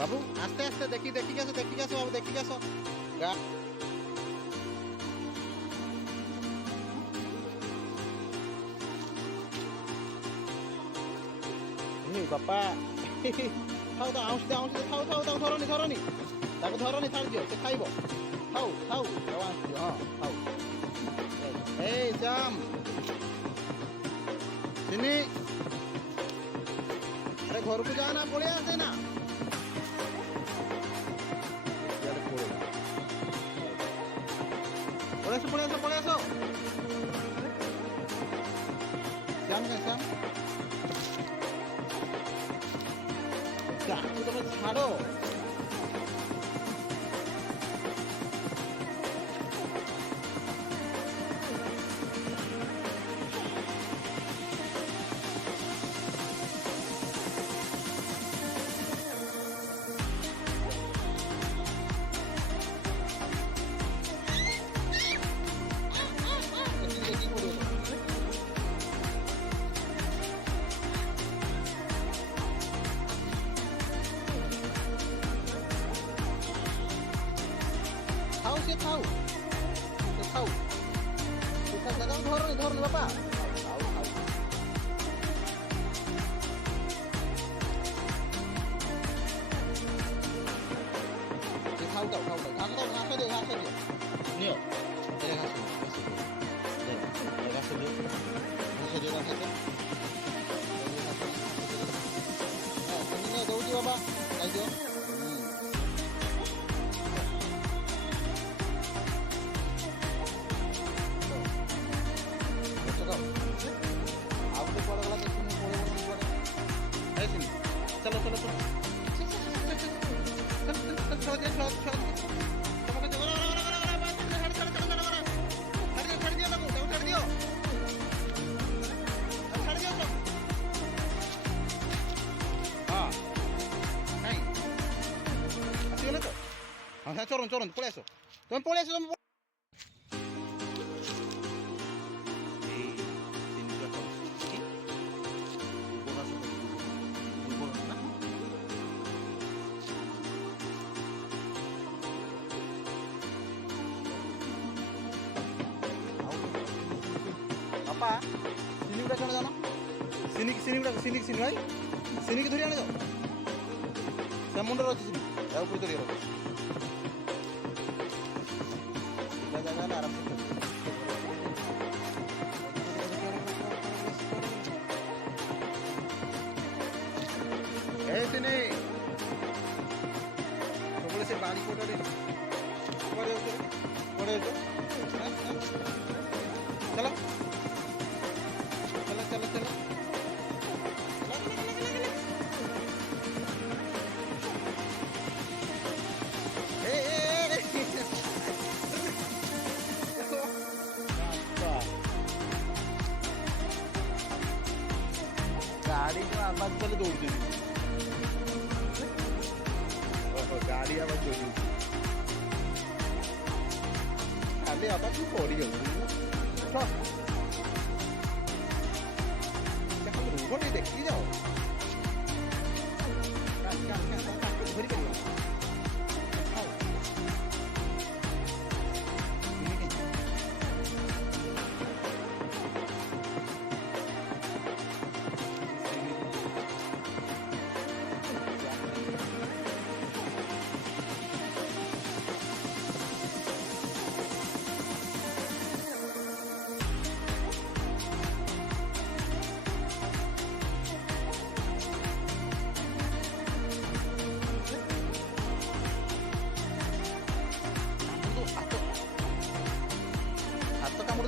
বাবু আস্তে আস্তে দেখি গেছো বাবু দেখি গেছো বাপা থাও তো আউশ থাও ধরনি তাকে ধরনি ছাড় দিও সে খাইব থাও আউশ দিও হ্যাঁ থাও এই জাম চিনি আরে ঘরକୁ যা না পড়ে আসে না পড়ে আসো শ্যাম তুমি ছাড়ো খাও ধরনি বাবা খাও ঘাস দিও নিও ঘাস দিও দৌড়ি বাবা খাই দিও चलो हाँ चोरन पड़े आसो तुम पड़े आसो বাপা চিনি গুড়া কেন জানো চিনি ভাই চিনি কি ধরে আনে যাও সে মুন্ডর আছে চিনি তার উপরে ধরে রাখো আরাম এই চিনি সকলে সে বাড়ি কোটারে পড়ে চলো गाड़ी जो आवाज पहले दौड़ दी गाड़ी आवाज दौड़ खाली आवाज तू पड़ी रूप देखी जाओ धरी कर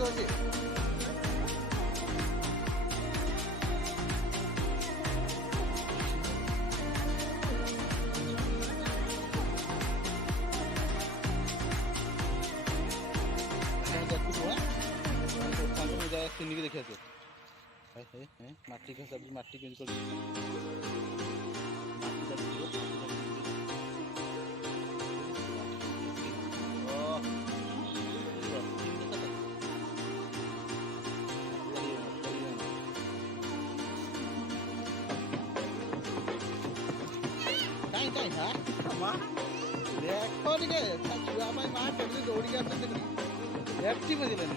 আছে চিনিকে দেখে আছে মাটি খাস মাটি কেজি করে Hả? ଦେଖ ଟିକେ ତା ଛୁଆ ପାଇଁ ମା କେମିତି ଦୌଡ଼ିକି ଆସୁଛନ୍ତି ଦେଖି ଦେଖି ବୁଝିଲେନି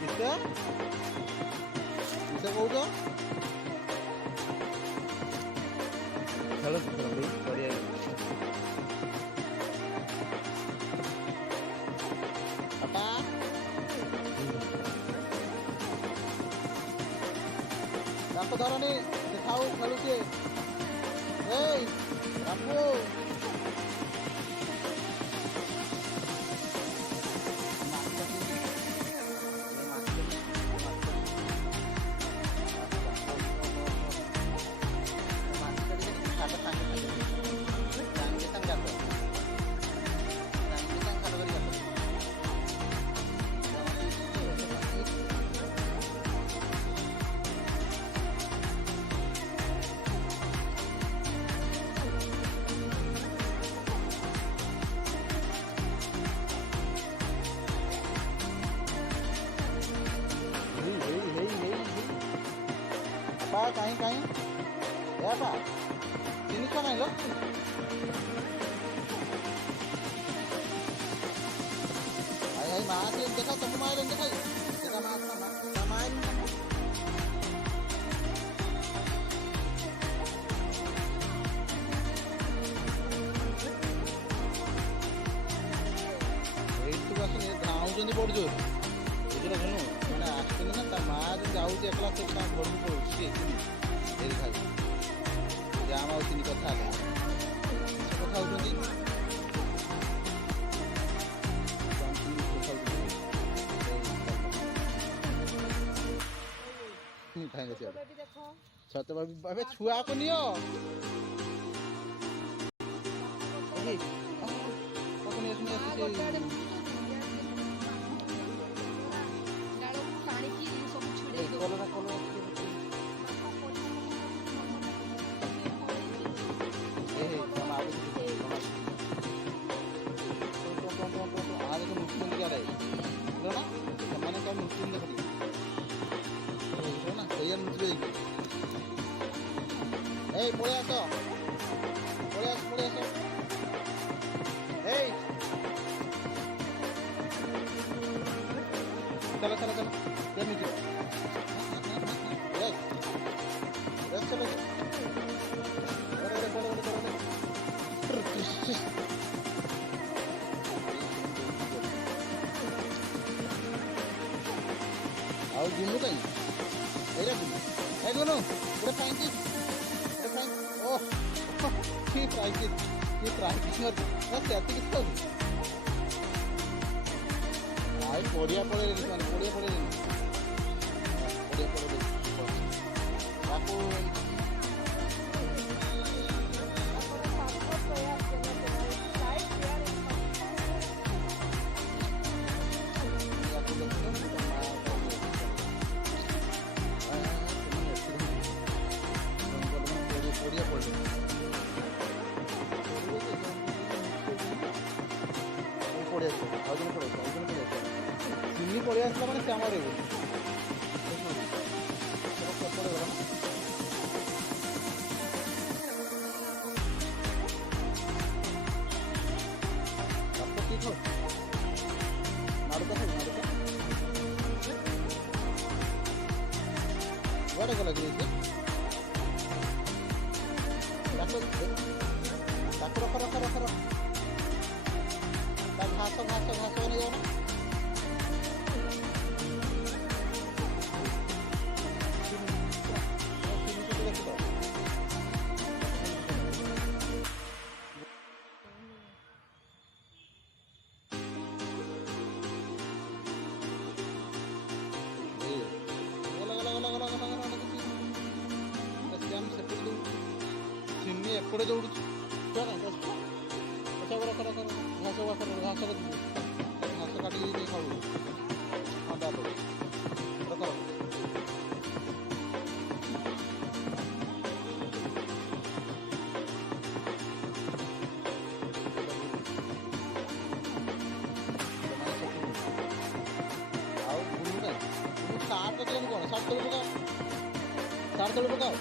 କିସ କିସ କହୁଛ ଖେଳ କରିବା ବାପା ତାକୁ ଧରନି ସେ ଖାଉ ଖେଳୁଛି ଏଇ ବାପୁ कहीं कहीं बा जिनिस नहीं लो आई माँ से देखा तुम माँ देखा देखा माँ धाउं पड़ जोर बुझल सुनु मैंने आसुनी ना माँ जो जाऊँ एकला से घर को पड़े खाई जाम आनी कथा कथा होती छत बाबे छुआ को neo Hey, pulih aso. Pulih aso. Hey. Chalo. Dia mikir. Yes. Chalo. Aku gunu kan? Gunu. Udah pancing. Oh, keep right. That's it. I Korea pole. Aku चिन्नी पड़े आसला मैंने से आमार घास नहीं जाना एपटे दौड़ घास काटिक खाऊ अंडा रख सार्ट कौन सार्ट ତାର ତଳେ ପକାଅ।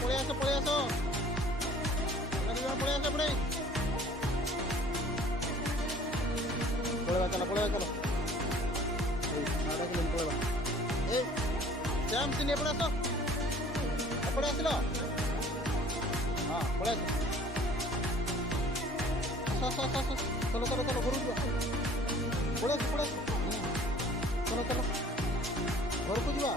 ପଳେଇ ଆସ ପଳେଇ ଆସ ଏପଟେ ପଳେଇବା ଚାଲ ପଳେଇବା ଚାଲ ପଳେଇବା। ଏ ଶ୍ୟାମ ସିନି ଏପଟେ ଆସ ଏପଟେ ଆସିଲ ହଁ ପଳେଇ ଆସ ଚାଲ ଚାଲ ଚାଲ ଘରକୁ ଯିବା ପଳେଇ ଆସ ଚାଲ ଚାଲ ଘରକୁ ଯିବା।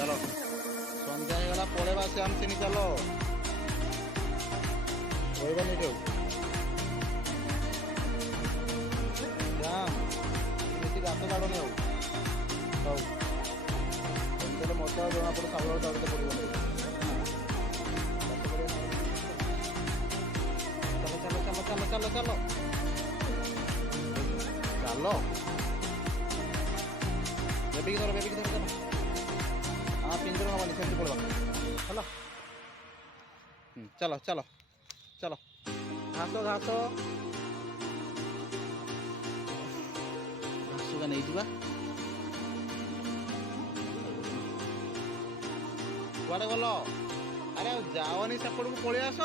चलो सन्ध्या होगा पलैबा श्याम सिनी चल रही श्याम बेसी गात काड़नी आते मत जना पड़े सब दौड़ते पड़ो चलो चलो चलो चलो चलो चलो बेबी धर चलो हाँ 3 जन हमारी सेमती पड़वा चलो चलो चलो चलो घास घास घास नहीं जा कुआड़े गल अरे जाओनी सेपट को पलि आस